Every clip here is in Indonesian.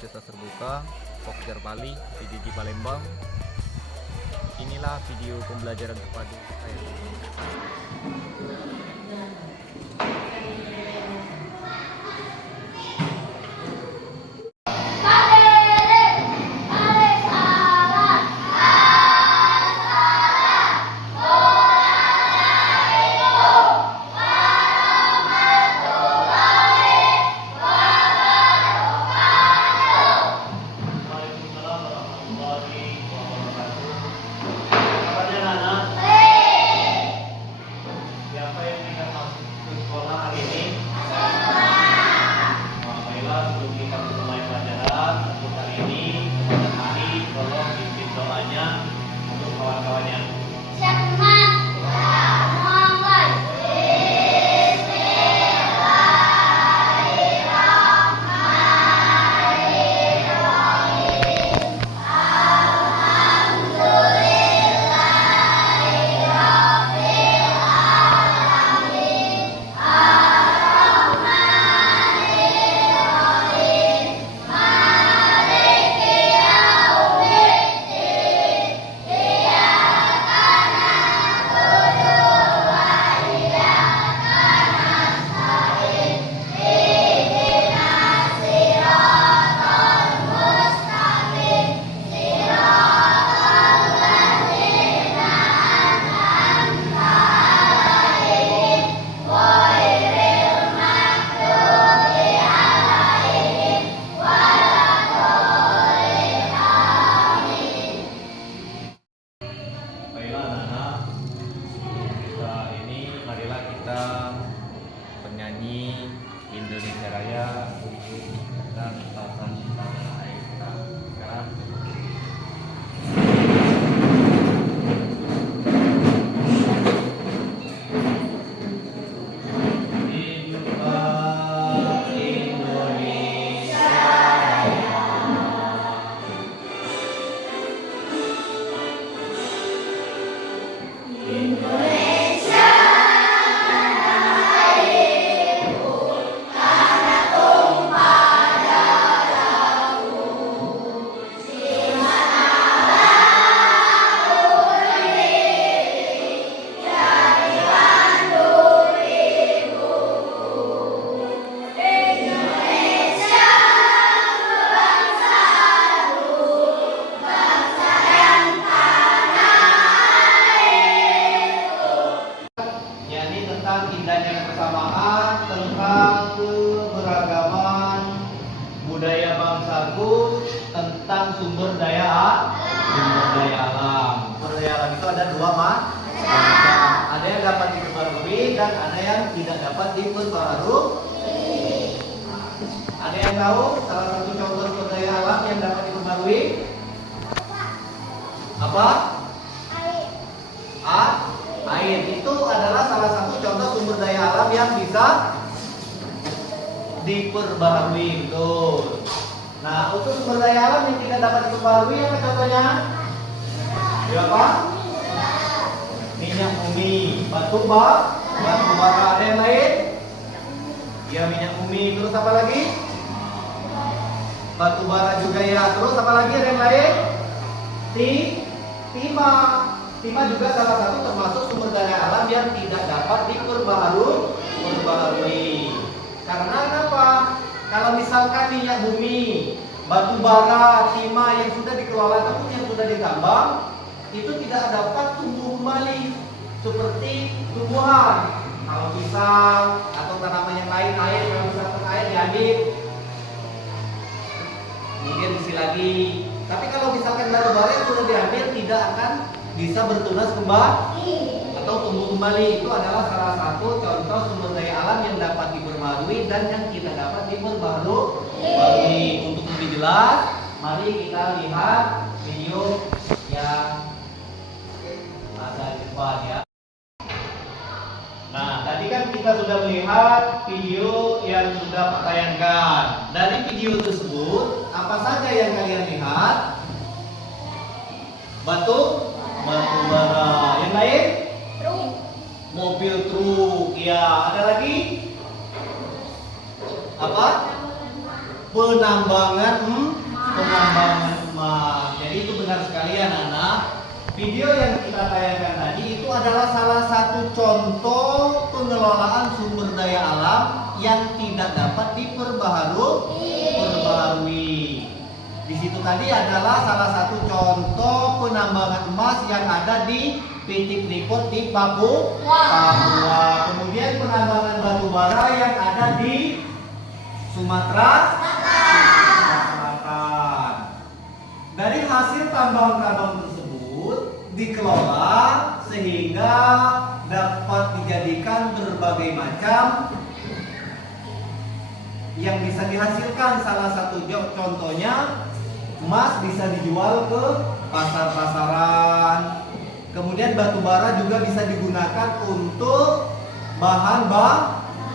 Universitas Terbuka, Pokja Bali, PJJ Palembang. Inilah video pembelajaran terpadu saya. Penyanyi Indonesia Raya dan Tatan Tanah Air kita. Sekarang tentang indahnya kebersamaan, tentang keberagaman budaya bangsaku, tentang sumber daya alam. Sumber daya alam itu ada dua macam. Ada yang dapat diperbarui dan ada yang tidak dapat diperbarui. Ada yang tahu salah satu contoh sumber daya alam yang dapat diperbarui? Apa? Air itu adalah salah satu contoh sumber daya alam yang bisa diperbarui. Betul. Nah, untuk sumber daya alam yang tidak dapat diperbarui apa contohnya? Apa? Minyak bumi, batu bara, ada yang lain? Ya, minyak bumi. Terus apa lagi? Batu bara juga ya. Terus apa lagi ada yang lain? Timah. Timah juga salah satu termasuk sumber daya alam yang tidak dapat diperbarui. Karena kenapa? Kalau misalkan minyak bumi, batu bara, timah yang sudah dikelola ataupun yang sudah ditambang, itu tidak dapat tumbuh kembali seperti tumbuhan. Kalau pisang atau tanaman yang lain, air, kalau misalkan air diambil, kemudian isi lagi. Tapi kalau misalkan batu bara yang sudah diambil tidak akan bisa bertunas kembali atau tumbuh kembali. Itu adalah salah satu contoh sumber daya alam yang dapat diperbarui dan yang tidak dapat diperbarui. Untuk lebih jelas, mari kita lihat video yang ada di depan ya. Nah, tadi kan kita sudah melihat video yang sudah ditayangkan. Dari video tersebut, apa saja yang kalian lihat? Batu bara. Yang lain? Truk. Mobil truk. Ya, ada lagi? Apa? Penambangan penambangan emas. Jadi itu benar sekali anak-anak. Video yang kita tayangkan tadi itu adalah salah satu contoh pengelolaan sumber daya alam yang tidak dapat diperbaharui. Di situ tadi adalah salah satu contoh penambangan emas yang ada di PT Freeport di Papua. Kemudian penambangan batu bara yang ada di Sumatera Selatan. Dari hasil tambang-tambang tersebut dikelola sehingga dapat dijadikan berbagai macam yang bisa dihasilkan. Salah satu contohnya emas bisa dijual ke pasar-pasaran. Kemudian batu bara juga bisa digunakan untuk bahan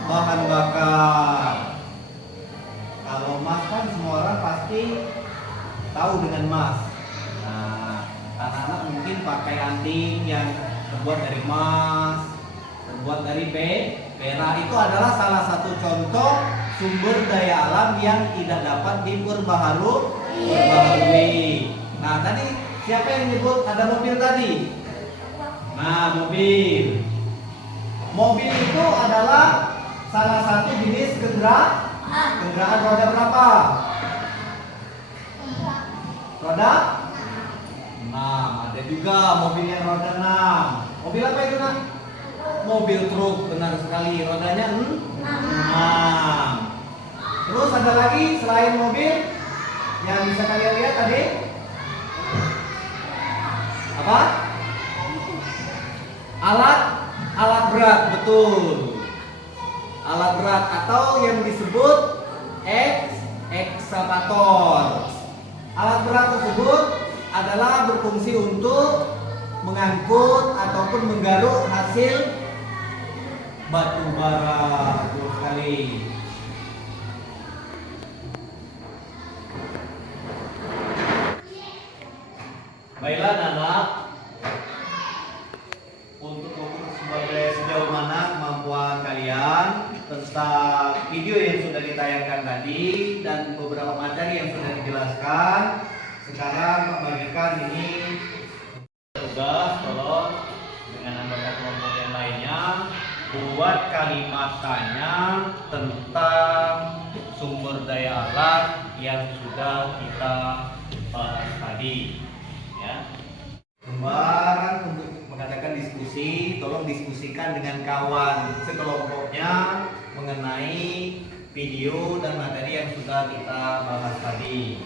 bakar. Kalau emas kan semua orang pasti tahu dengan emas. Nah, anak-anak mungkin pakai anting yang terbuat dari emas, terbuat dari perak. Itu adalah salah satu contoh sumber daya alam yang tidak dapat diperbaharui. Nah, tadi siapa yang nyebut ada mobil tadi? Nah, mobil itu adalah salah satu jenis kendaraan roda berapa? Roda 6. Ada juga mobil yang roda 6. Mobil apa itu, Nak? Mobil truk, benar sekali. Rodanya 6. Terus ada lagi selain mobil yang bisa kalian lihat tadi? Apa? Alat berat, betul. Alat berat atau yang disebut ekskavator. Alat berat tersebut adalah berfungsi untuk mengangkut ataupun menggaruk hasil batu bara. Betul sekali. Baiklah anak, untuk mengukur sejauh mana kemampuan kalian tentang video yang sudah ditayangkan tadi dan beberapa materi yang sudah dijelaskan, sekarang bagikan ini tugas. Tolong dengan anggota kelompok yang lainnya buat kalimat tanya tentang sumber daya alam yang sudah kita bahas tadi, ya. Sembarang untuk mengadakan diskusi, tolong diskusikan dengan kawan sekelompoknya mengenai video dan materi yang sudah kita bahas tadi.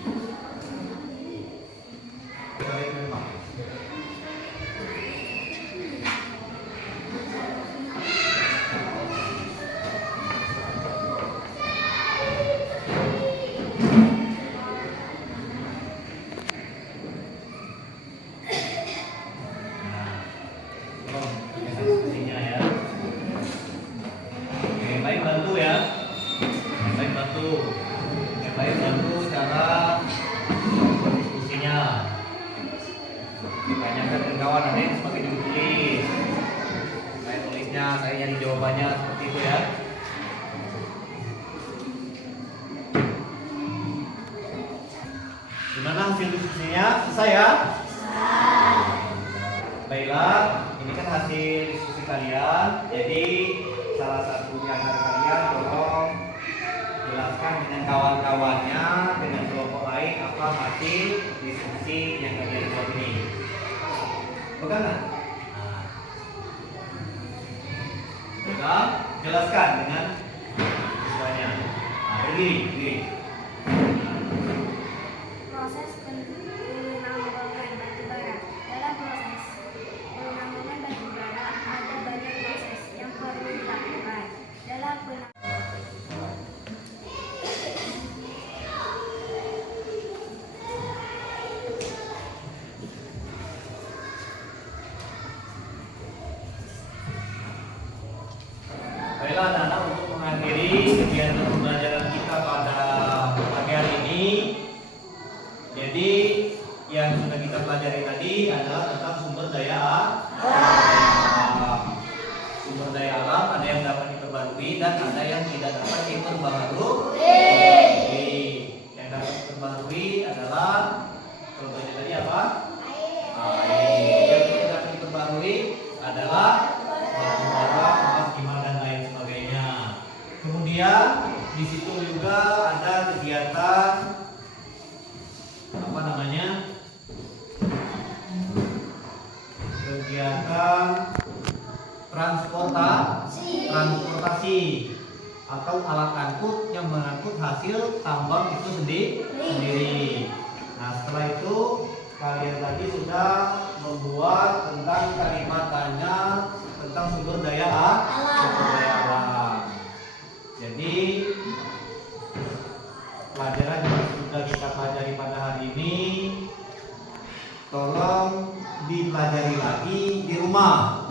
Tanyakan ke kawan, ada yang sebagai juru tulis. Saya tulisnya, saya nyari jawabannya seperti itu ya. Gimana hasil diskusinya? Selesai ya? Baiklah, ini kan hasil diskusi kalian. Jadi salah satu di antara kalian tolong jelaskan dengan kawan-kawannya, dengan kelompok lain apa hasil diskusi yang kalian buat ini. Pegangan. Pegang, jelaskan dengan siswanya. Berdiri. Proses penambangan batu bara. Dalam proses penambangan batu bara ada banyak proses yang perlu dilakukan. Dalam Baiklah anak-anak, untuk mengakhiri kegiatan pembelajaran kita pada pagi hari ini. Jadi yang sudah kita pelajari tadi adalah tentang sumber daya alam. Sumber daya alam ada yang dapat diperbarui dan ada yang tidak dapat diperbarui. Yang dapat diperbarui adalah kegiatan transportasi atau alat angkut yang mengangkut hasil tambang itu sendiri. Nah, setelah itu kalian tadi sudah membuat tentang kalimat tanya tentang sumber daya alam. Jadi pelajaran yang sudah kita pelajari pada hari ini tolong dipelajari lagi di rumah,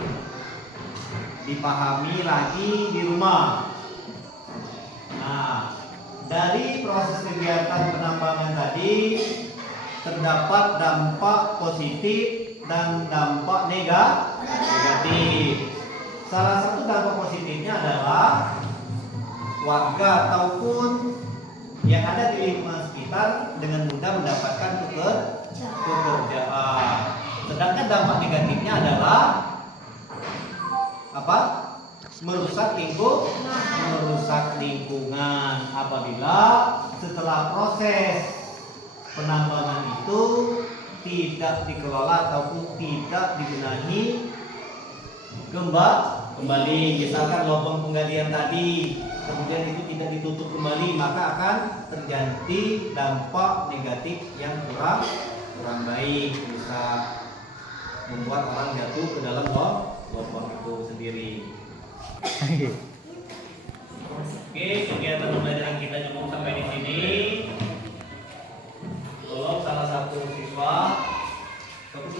dipahami lagi di rumah. Nah, dari proses kegiatan penambangan tadi terdapat dampak positif dan dampak negatif. Salah satu dampak positifnya adalah warga ataupun yang ada di lingkungan sekitar dengan mudah mendapatkan pekerjaan. Sedangkan dampak negatifnya adalah apa? Merusak lingkungan apabila setelah proses penambangan itu tidak dikelola ataupun tidak dibenahi kembali. Misalkan lubang penggalian tadi kemudian itu tidak ditutup kembali, maka akan terjadi dampak negatif yang kurang baik, bisa membuat orang jatuh ke dalam lubang itu sendiri. Oke, kegiatan pembelajaran kita cukup sampai di sini. Tolong salah satu siswa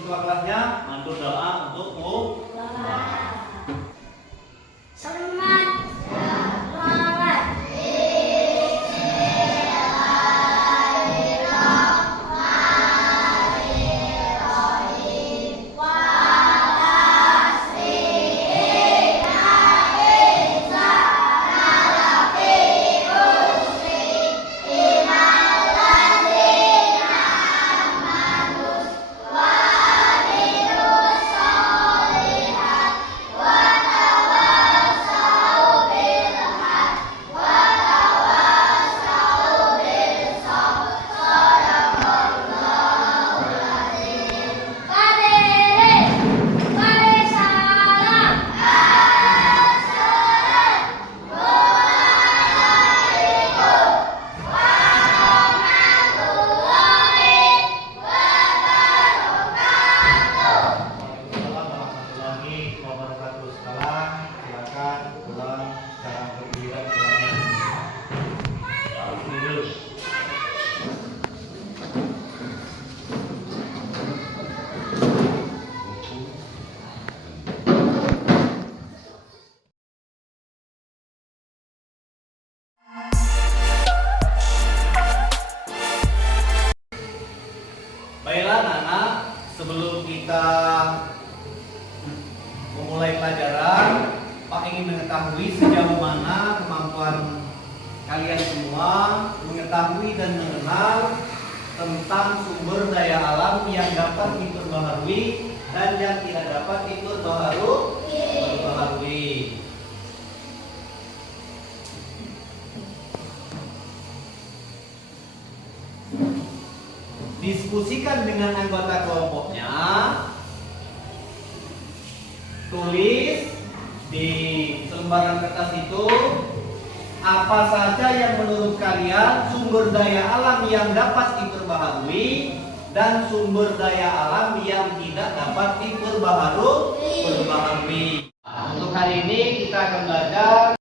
kelasnya mantul doa untuk Selamat. Baiklah anak-anak, sebelum kita memulai pelajaran, Pak ingin mengetahui sejauh mana kemampuan kalian semua mengetahui dan mengenal tentang sumber daya alam yang dapat diperbaharui dan yang tidak dapat diperbaharui. Diskusikan dengan anggota kelompoknya. Tulis di selembaran kertas itu apa saja yang menurut kalian sumber daya alam yang dapat diperbaharui dan sumber daya alam yang tidak dapat diperbaharui. Untuk hari ini kita akan belajar